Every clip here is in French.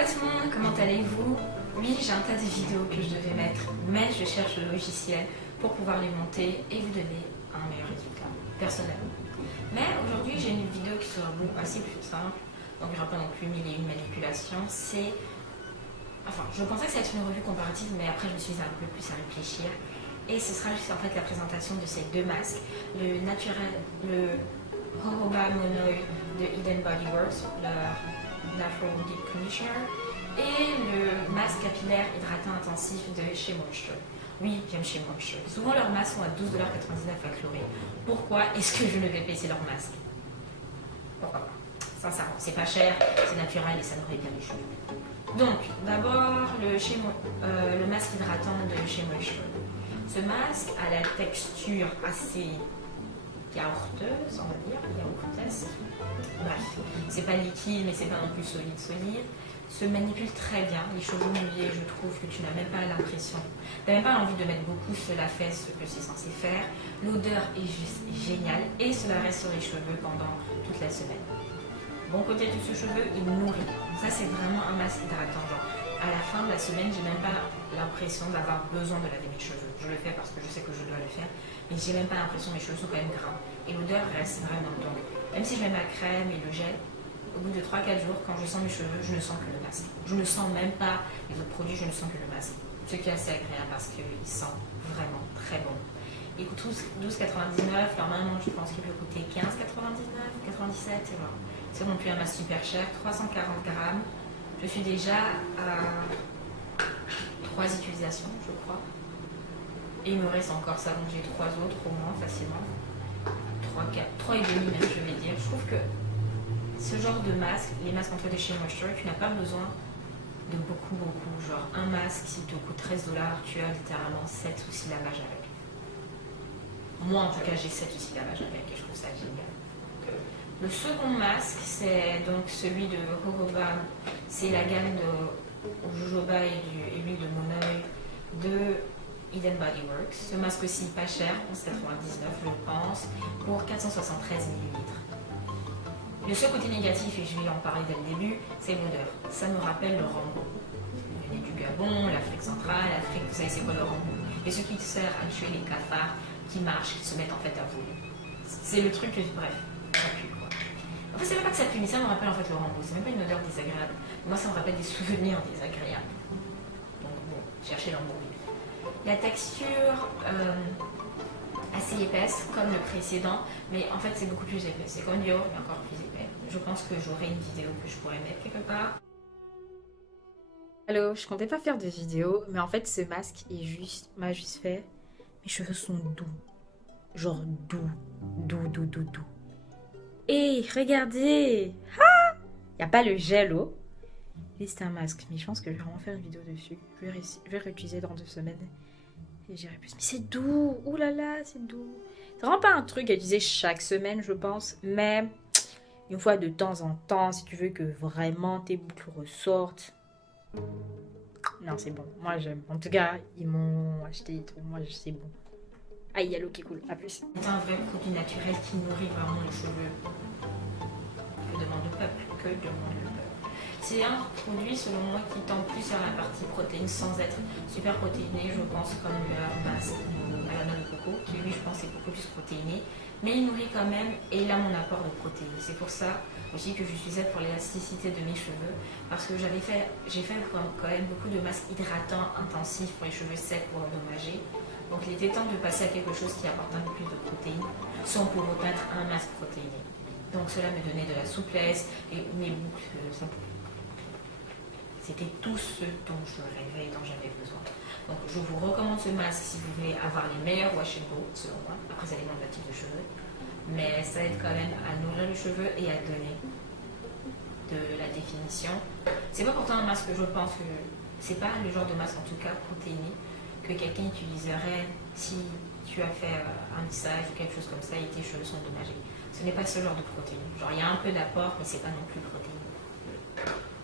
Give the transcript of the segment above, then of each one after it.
Hello tout le monde, comment allez-vous? Oui, j'ai un tas de vidéos que je devais mettre, mais je cherche le logiciel pour pouvoir les monter et vous donner un meilleur résultat, personnellement. Mais aujourd'hui, j'ai une vidéo qui sera assez plus simple, donc il n'y aura pas non plus mille et une manipulations. Enfin, je pensais que ça allait être une revue comparative, mais après je me suis mise un peu plus à réfléchir. Et ce sera juste en fait la présentation de ces deux masques, le Jojoba Monoi de Hidden Body Works, leur Natural Deep Conditioner, et le masque capillaire hydratant intensif de chez Moisture. Oui, j'aime chez Moisture. Souvent leurs masques sont à 12,99$ à Chloé. Pourquoi est-ce que je ne vais pas essayer leurs masques? Pourquoi pas? Sincèrement, c'est pas cher, c'est naturel et ça nourrit bien les cheveux. Donc, d'abord le masque hydratant de chez Moisture. Ce masque a la texture assez yaourteuse, on va dire, yaourtesque. Bref, c'est pas liquide, mais c'est pas non plus solide. Se manipule très bien. Les cheveux mouillés, je trouve que tu n'as même pas l'impression. Tu n'as même pas envie de mettre beaucoup, cela fait ce que c'est censé faire. L'odeur est juste géniale et cela reste sur les cheveux pendant toute la semaine. Bon côté de ce cheveu, il nourrit. Ça, c'est vraiment un masque hydratant. Genre, à la fin de la semaine, j'ai même pas l'impression d'avoir besoin de laver mes cheveux. Je le fais parce que je sais que je dois le faire, mais j'ai même pas l'impression, mes cheveux sont quand même gras. Et l'odeur reste vraiment. Donc, même si je mets ma crème et le gel, au bout de 3-4 jours, quand je sens mes cheveux, je ne sens que le masque. Je ne sens même pas les autres produits, je ne sens que le masque. Ce qui est assez agréable parce qu'il sent vraiment très bon. Il coûte 12,99. Normalement, je pense qu'il peut coûter 15,99, 97, et voilà. C'est non plus un masque super cher, 340 grammes. Je suis déjà à 3 utilisations, je crois. Et il me reste encore ça, donc j'ai 3 autres au moins facilement. 3 et demi même, je vais dire. Je trouve que ce genre de masque, les masques entre de chez Moisture, tu n'as pas besoin de beaucoup. Genre un masque, s'il te coûte 13$, tu as littéralement 7 ou 6 lavages avec. Moi en tout cas, j'ai 7 ou 6 lavages avec et je trouve ça génial. Le second masque, c'est donc celui de Jojoba. C'est la gamme de Jojoba et l'huile de Monoi de Hidden Body Works. Ce masque aussi pas cher, 11,99 je pense, pour 473 ml. Le seul côté négatif, et je vais en parler dès le début, c'est l'odeur. Ça me rappelle le Rambo. Il y a du Gabon, l'Afrique centrale, l'Afrique, vous savez c'est quoi le Rambo? Et ce qui sert à tuer les cafards qui marchent, qui se mettent en fait à voler. C'est le truc, bref, ça pue quoi. En fait, c'est même pas que ça pue, mais ça me rappelle en fait le Rambo. C'est même pas une odeur désagréable. Moi, ça me rappelle des souvenirs désagréables. Donc bon, cherchez l'embrouille. La texture assez épaisse, comme le précédent, mais en fait, c'est beaucoup plus épais. C'est comme du yaourt, mais encore plus épais. Je pense que j'aurai une vidéo que je pourrais mettre quelque part. Allô, je comptais pas faire de vidéo, mais en fait, ce masque m'a juste fait. Mes cheveux sont doux. Genre doux. Et regardez! Ah! Y a pas le gel eau. Oui, c'est un masque, mais je pense que je vais vraiment faire une vidéo dessus. Je vais réutiliser dans 2 semaines. Et j'irai plus. Mais c'est doux! Ouh là là, c'est doux. C'est vraiment pas un truc à utiliser chaque semaine, je pense. Mais une fois de temps en temps, si tu veux que vraiment tes boucles ressortent. Non, c'est bon. Moi, j'aime. En tout cas, ils m'ont acheté et tout. Moi, c'est bon. Ah, il y a l'eau qui coule. À plus. C'est un vrai produit naturel qui nourrit vraiment les cheveux. Que demande le peuple? C'est un produit, selon moi, qui tend plus vers la partie protéine sans être super protéiné, je pense, comme leur masque à la noix de coco, qui lui, je pense, est beaucoup plus protéiné. Mais il nourrit quand même, et il a mon apport de protéines. C'est pour ça aussi que j'utilisais pour l'élasticité de mes cheveux, parce que j'ai fait quand même beaucoup de masques hydratants intensifs pour les cheveux secs pour endommager. Donc il était temps de passer à quelque chose qui apporte un peu plus de protéines, sans pour autant être un masque protéiné. Donc cela me donnait de la souplesse, et mes boucles, c'était tout ce dont je rêvais et dont j'avais besoin. Donc je vous recommande ce masque si vous voulez avoir les meilleurs wash and go, selon moi. Après ça dépend de la type de cheveux. Mais ça aide quand même à nourrir les cheveux et à donner de la définition. C'est pas pourtant un masque que je pense que c'est pas le genre de masque en tout cas protéiné que quelqu'un utiliserait si tu as fait un lissage ou quelque chose comme ça et tes cheveux sont endommagés. Ce n'est pas ce genre de protéines. Genre il y a un peu d'apport mais c'est pas non plus protéiné.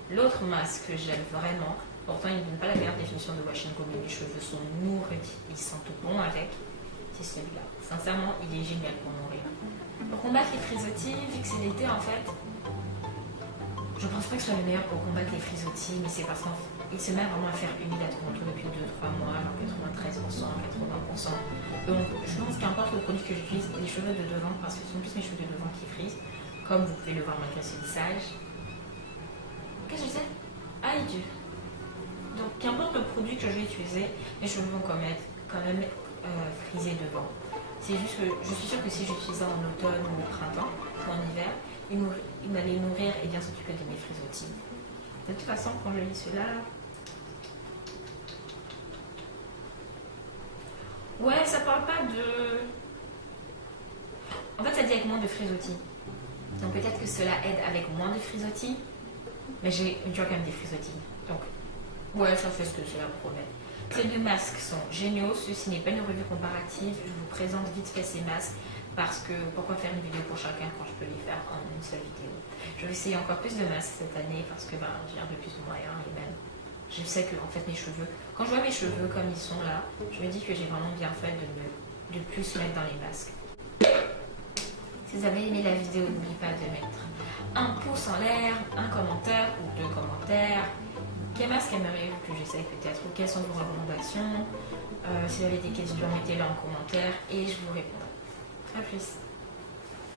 L'autre masque que j'aime vraiment, pourtant il ne donne pas la meilleure définition de wash and go mais les cheveux sont nourris, ils sentent bon avec, c'est celui-là. Sincèrement il est génial pour nourrir. Pour combattre les frisottis, vu que c'est l'été en fait, Je pense pas que ce soit le meilleur pour combattre les frisottis, mais c'est parce qu'il se met vraiment à faire humide à Toronto depuis 2-3 mois, genre 93%, 80%. Donc je pense qu'importe le produit que j'utilise, les cheveux de devant, parce que ce sont plus mes cheveux de devant qui frisent, comme vous pouvez le voir malgré ce lissage. Qu'est-ce que je disais? Aïe Dieu. Donc qu'importe le produit que je vais utiliser, mes cheveux vont quand même friser devant. C'est juste que je suis sûre que si j'utilisais en automne ou au printemps ou en hiver, il m'allait nourrir et bien s'occuper de mes frisottis. De toute façon, quand je lis cela... Ouais, ça parle pas de... En fait, ça dit avec moins de frisottis. Donc peut-être que cela aide avec moins de frisottis, mais j'ai quand même des frisottis. Donc, ouais, ça fait ce que cela promet. Ces deux masques sont géniaux. Ceci n'est pas une revue comparative. Je vous présente vite fait ces masques parce que pourquoi faire une vidéo pour chacun quand je peux les faire en une seule vidéo. Je vais essayer encore plus de masques cette année parce que j'ai un peu plus de moyens et même je sais que en fait mes cheveux, quand je vois mes cheveux comme ils sont là, je me dis que j'ai vraiment bien fait de plus mettre dans les masques. Si vous avez aimé la vidéo, n'oubliez pas de mettre un pouce en l'air, un commentaire ou 2 commentaires. Quel masque aimeriez-vous que j'essaye peut-être? Ou quelles sont vos recommandations? Si vous avez des questions, mettez-les en commentaire et je vous répondrai. A plus.